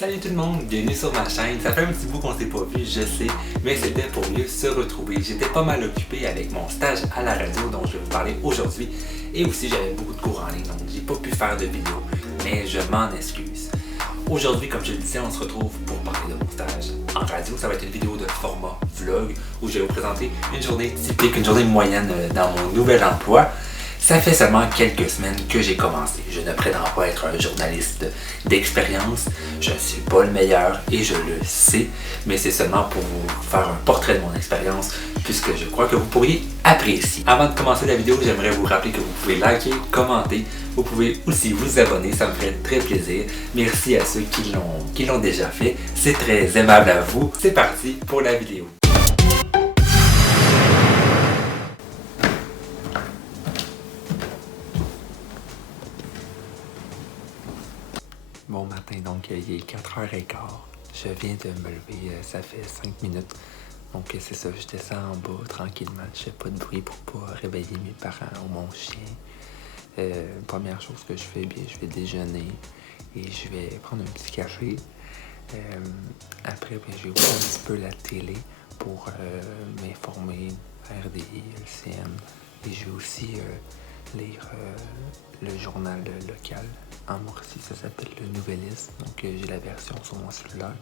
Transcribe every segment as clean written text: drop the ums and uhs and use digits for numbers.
Salut tout le monde, bienvenue sur ma chaîne. Ça fait un petit bout qu'on s'est pas vu, je sais, mais c'était pour mieux se retrouver. J'étais pas mal occupé avec mon stage à la radio dont je vais vous parler aujourd'hui. Et aussi j'avais beaucoup de cours en ligne, donc j'ai pas pu faire de vidéo, mais je m'en excuse. Aujourd'hui, comme je le disais, on se retrouve pour parler de mon stage en radio. Ça va être une vidéo de format vlog où je vais vous présenter une journée typique, une journée moyenne dans mon nouvel emploi. Ça fait seulement quelques semaines que j'ai commencé. Je ne prétends pas être un journaliste d'expérience. Je ne suis pas le meilleur et je le sais, mais c'est seulement pour vous faire un portrait de mon expérience puisque je crois que vous pourriez apprécier. Avant de commencer la vidéo, j'aimerais vous rappeler que vous pouvez liker, commenter. Vous pouvez aussi vous abonner, ça me ferait très plaisir. Merci à ceux qui l'ont déjà fait. C'est très aimable à vous. C'est parti pour la vidéo. Bon matin, donc il est 4h15. Je viens de me lever, ça fait 5 minutes. Donc c'est ça, je descends en bas tranquillement. Je fais pas de bruit pour pas réveiller mes parents ou mon chien. Première chose que je fais, bien, je vais déjeuner et je vais prendre un petit café. Après, bien, je vais ouvrir un petit peu la télé pour m'informer, RDI, LCN. Et je vais aussi lire le journal local. En Mauricie, ça s'appelle le Nouvelliste. Donc j'ai la version sur mon cellulaire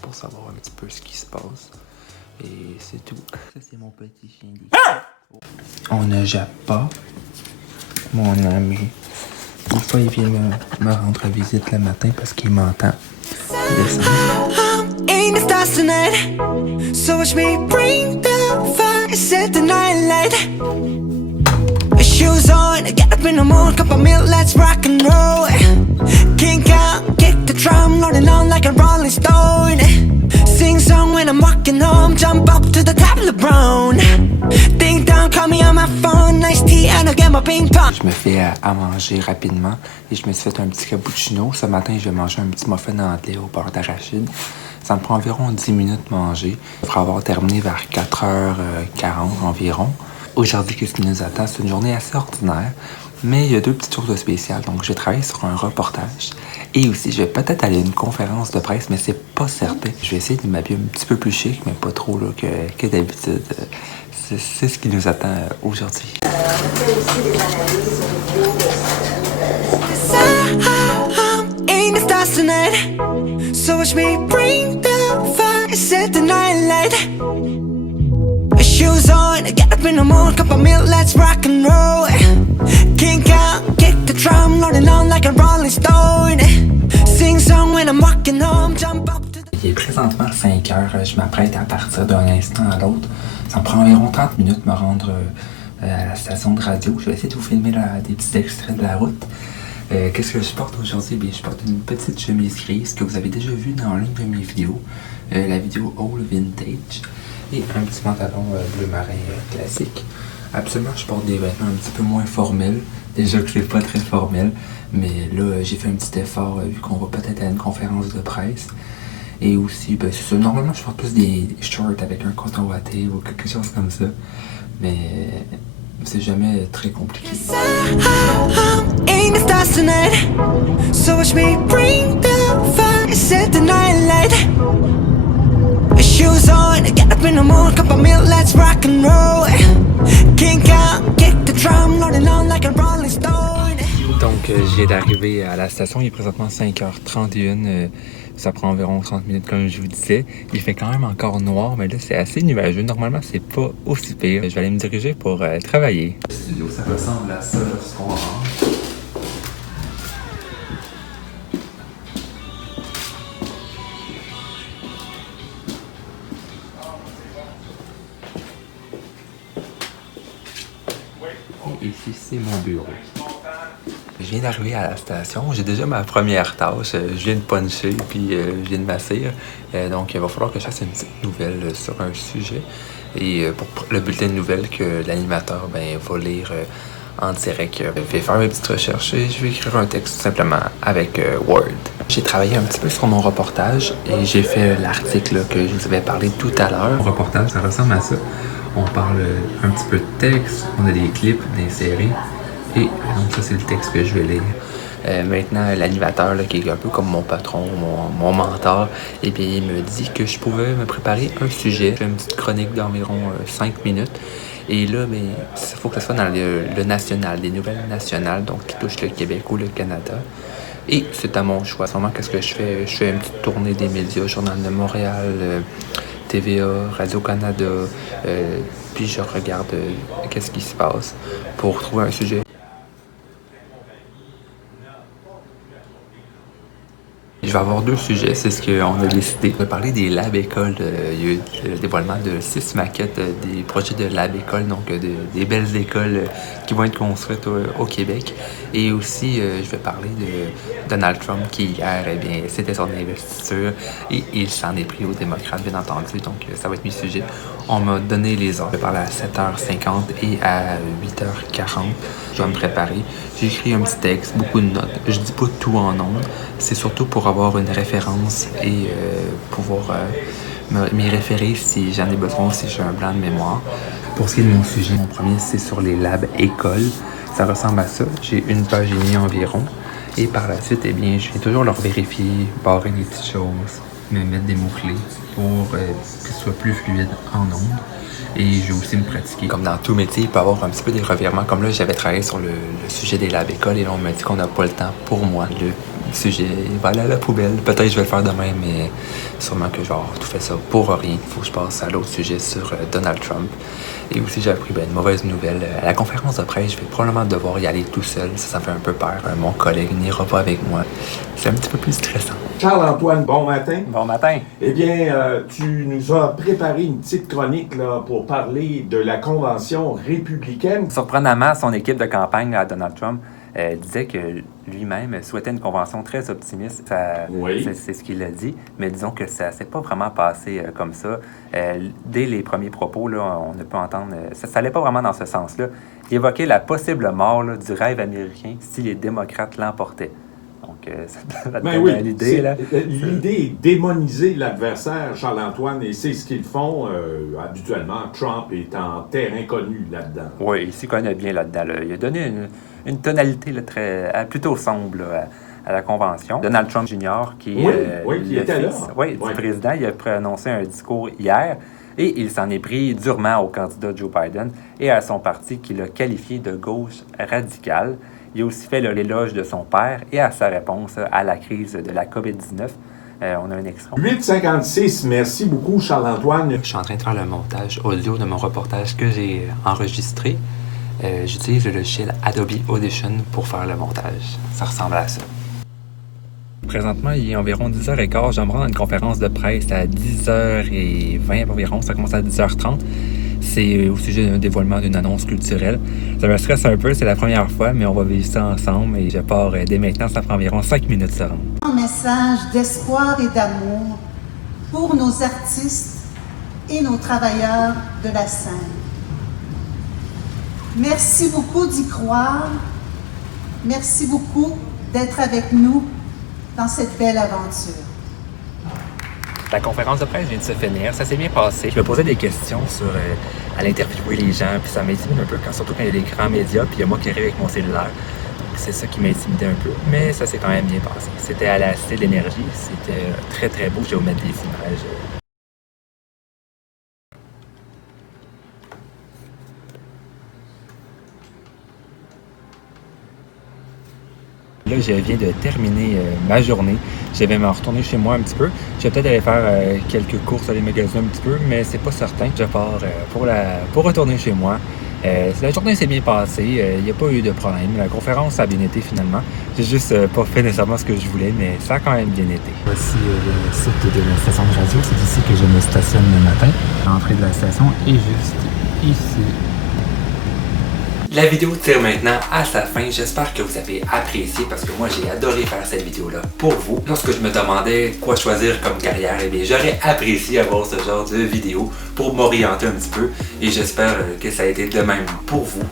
pour savoir un petit peu ce qui se passe. Et c'est tout. Ça, c'est mon petit chien. On ne jappe pas. Mon ami. Des fois, il vient me rendre visite le matin parce qu'il m'entend. Shoes on, get up in the morning, cup of milk, let's rock and roll. Kink out, kick the drum, rolling on like a rolling stone. Sing song when I'm walking home, jump up to the top of the brown. Ding dong, call me on my phone, nice tea and I'll get my ping pong. Je me fais à manger rapidement et je me suis fait un petit cappuccino. Ce matin, je vais manger un petit muffin anglais au beurre d'arachide. Ça me prend environ 10 minutes de manger. Il faudra avoir terminé vers 4h40 environ. Aujourd'hui, qu'est-ce qui nous attend? C'est une journée assez ordinaire, mais il y a deux petites choses spéciales. Donc, je vais travailler sur un reportage et aussi, je vais peut-être aller à une conférence de presse, mais c'est pas certain. Je vais essayer de m'habiller un petit peu plus chic, mais pas trop là, que d'habitude. C'est ce qui nous attend aujourd'hui. Shoes on, get up in the morning, cup of milk, let's rock and roll. Kink out, kick the drum, rolling on like a rolling stone. Sing song when I'm walking home, jump up to the... Il est présentement 5h, je m'apprête à partir d'un instant à l'autre. Ça me prend environ 30 minutes de me rendre à la station de radio. Je vais essayer de vous filmer des petits extraits de la route. Qu'est-ce que je porte aujourd'hui? Bien, je porte une petite chemise grise que vous avez déjà vu dans l'une de mes vidéos, la vidéo Old Vintage. Et un petit pantalon bleu marin classique. Absolument, je porte des vêtements un petit peu moins formels. Déjà que c'est pas très formel. Mais là, j'ai fait un petit effort vu qu'on va peut-être à une conférence de presse. Et aussi, ben, c'est ça. Normalement, je porte plus des shorts avec un coton watté ou quelque chose comme ça. Mais c'est jamais très compliqué. Shoes on, get up in the morning, cup of milk, let's rock and roll. Kink out, kick the drum, rolling on like a rolling stone. Donc, je viens d'arriver à la station, il est présentement 5h31. Ça prend environ 30 minutes, comme je vous disais. Il fait quand même encore noir, mais là, c'est assez nuageux. Normalement, c'est pas aussi pire. Je vais aller me diriger pour travailler. Le studio, ça ressemble à ça lorsqu'on rentre. Et ici, c'est mon bureau. Je viens d'arriver à la station. J'ai déjà ma première tâche. Je viens de puncher, puis je viens de m'asseoir. Donc, il va falloir que je fasse une petite nouvelle sur un sujet. Et pour le bulletin de nouvelles que l'animateur va lire en direct. Je vais faire mes petites recherches et je vais écrire un texte tout simplement avec Word. J'ai travaillé un petit peu sur mon reportage et j'ai fait l'article que je vous avais parlé tout à l'heure. Mon reportage, ça ressemble à ça. On parle un petit peu de texte, on a des clips, des séries. Et donc ça, c'est le texte que je vais lire. Maintenant, l'animateur, qui est un peu comme mon patron, mon mentor, et bien, il me dit que je pouvais me préparer un sujet, une petite chronique d'environ 5 minutes. Et là, il faut que ce soit dans le national, les nouvelles nationales, donc qui touchent le Québec ou le Canada. Et c'est à mon choix. Sûrement, qu'est-ce que je fais? Je fais une petite tournée des médias, Journal de Montréal, TVA, Radio-Canada, puis je regarde qu'est-ce qui se passe pour trouver un sujet. Je vais avoir 2 sujets, c'est ce qu'on a décidé. On va parler des lab écoles. Il y a eu le dévoilement de 6 maquettes des projets de lab écoles, donc des belles écoles qui vont être construites au Québec. Et aussi, je vais parler de Donald Trump qui, hier, eh bien, c'était son investiture et il s'en est pris aux démocrates, bien entendu. Donc, ça va être mes sujets. On m'a donné les heures. Je vais parler à 7h50 et à 8h40. Je vais me préparer. J'ai écrit un petit texte, beaucoup de notes. Je dis pas tout en ondes. C'est surtout pour avoir une référence et pouvoir m'y référer si j'en ai besoin, si j'ai un blanc de mémoire. Pour ce qui est de mon sujet, mon premier, c'est sur les labs écoles. Ça ressemble à ça. J'ai une page et demie environ. Et par la suite, eh bien, je vais toujours leur vérifier, barrer des petites choses, me mettre des mots-clés pour que ce soit plus fluide en ondes. Et je vais aussi me pratiquer. Comme dans tout métier, il peut y avoir un petit peu des revirements. Comme là, j'avais travaillé sur le sujet des labs écoles et là, on m'a dit qu'on n'a pas le temps pour moi. Le sujet va aller à la poubelle. Peut-être que je vais le faire demain, mais sûrement que je vais avoir tout fait ça pour rien. Il faut que je passe à l'autre sujet sur Donald Trump. Et aussi, j'ai appris une mauvaise nouvelle. À la conférence de presse, je vais probablement devoir y aller tout seul. Ça me fait un peu peur. Mon collègue n'ira pas avec moi. C'est un petit peu plus stressant. Charles-Antoine, bon matin. Bon matin. Eh bien, tu nous as préparé une petite chronique là, pour parler de la Convention républicaine. Surprenamment, son équipe de campagne à Donald Trump disait que lui-même souhaitait une convention très optimiste. Oui. C'est ce qu'il a dit, mais disons que ça s'est pas vraiment passé comme ça. Dès les premiers propos, là, on a pu entendre... ça n'allait pas vraiment dans ce sens-là. Il évoquait la possible mort là, du rêve américain si les démocrates l'emportaient. Donc, ça te donne une idée. L'idée est démoniser l'adversaire, Charles-Antoine, et c'est ce qu'ils font habituellement. Trump est en terrain connu là-dedans. Oui, il s'y connaît bien là-dedans. Là. Il a donné une tonalité là, plutôt sombre là, à la Convention. Donald Trump Jr., qui était là. Du président, il a prononcé un discours hier et il s'en est pris durement au candidat Joe Biden et à son parti qu'il a qualifié de gauche radicale. Il a aussi fait l'éloge de son père et à sa réponse à la crise de la COVID-19. On a un extrait. 8h56, merci beaucoup Charles-Antoine. Je suis en train de faire le montage audio de mon reportage que j'ai enregistré. J'utilise le logiciel Adobe Audition pour faire le montage. Ça ressemble à ça. Présentement, il est environ 10h15. Je vais me rendre à une conférence de presse à 10h20 environ. Ça commence à 10h30. C'est au sujet d'un dévoilement d'une annonce culturelle. Ça me stresse un peu, c'est la première fois, mais on va vivre ça ensemble et je pars dès maintenant. Ça prend environ 5 minutes de se rendre. Un message d'espoir et d'amour pour nos artistes et nos travailleurs de la scène. Merci beaucoup d'y croire. Merci beaucoup d'être avec nous dans cette belle aventure. La conférence de presse vient de se finir, ça s'est bien passé. Je me posais des questions sur à interviewer les gens, puis ça m'intimide un peu, surtout quand il y a des grands médias, puis il y a moi qui arrive avec mon cellulaire. Donc c'est ça qui m'intimidait un peu, mais ça s'est quand même bien passé. C'était à la Cité de l'Énergie, c'était très très beau, je vais vous mettre des images. Là, je viens de terminer ma journée. Je vais me retourner chez moi un petit peu. Je vais peut-être aller faire quelques courses à les magasins un petit peu, mais c'est pas certain. Je pars pour retourner chez moi. La journée s'est bien passée. Il n'y a pas eu de problème. La conférence a bien été finalement. J'ai juste pas fait nécessairement ce que je voulais, mais ça a quand même bien été. Voici le site de la station de radio. C'est ici que je me stationne le matin. L'entrée de la station est juste ici. La vidéo tire maintenant à sa fin. J'espère que vous avez apprécié parce que moi j'ai adoré faire cette vidéo-là pour vous. Lorsque je me demandais quoi choisir comme carrière, eh bien j'aurais apprécié avoir ce genre de vidéo pour m'orienter un petit peu et j'espère que ça a été de même pour vous.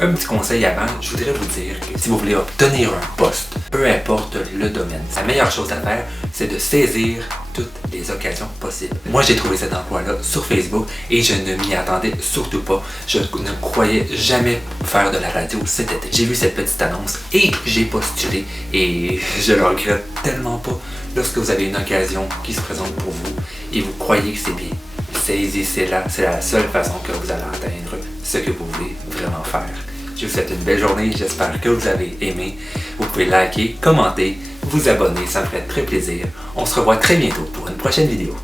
Un petit conseil avant, je voudrais vous dire que si vous voulez obtenir un poste, peu importe le domaine, la meilleure chose à faire, c'est de saisir toutes les occasions possibles. Moi, j'ai trouvé cet emploi-là sur Facebook et je ne m'y attendais surtout pas. Je ne croyais jamais faire de la radio cet été. J'ai vu cette petite annonce et j'ai postulé et je le regrette tellement pas. Lorsque vous avez une occasion qui se présente pour vous et vous croyez que c'est bien, saisissez-la. C'est la seule façon que vous allez atteindre ce que vous voulez vraiment faire. Je vous souhaite une belle journée, j'espère que vous avez aimé. Vous pouvez liker, commenter, vous abonner, ça me ferait très plaisir. On se revoit très bientôt pour une prochaine vidéo.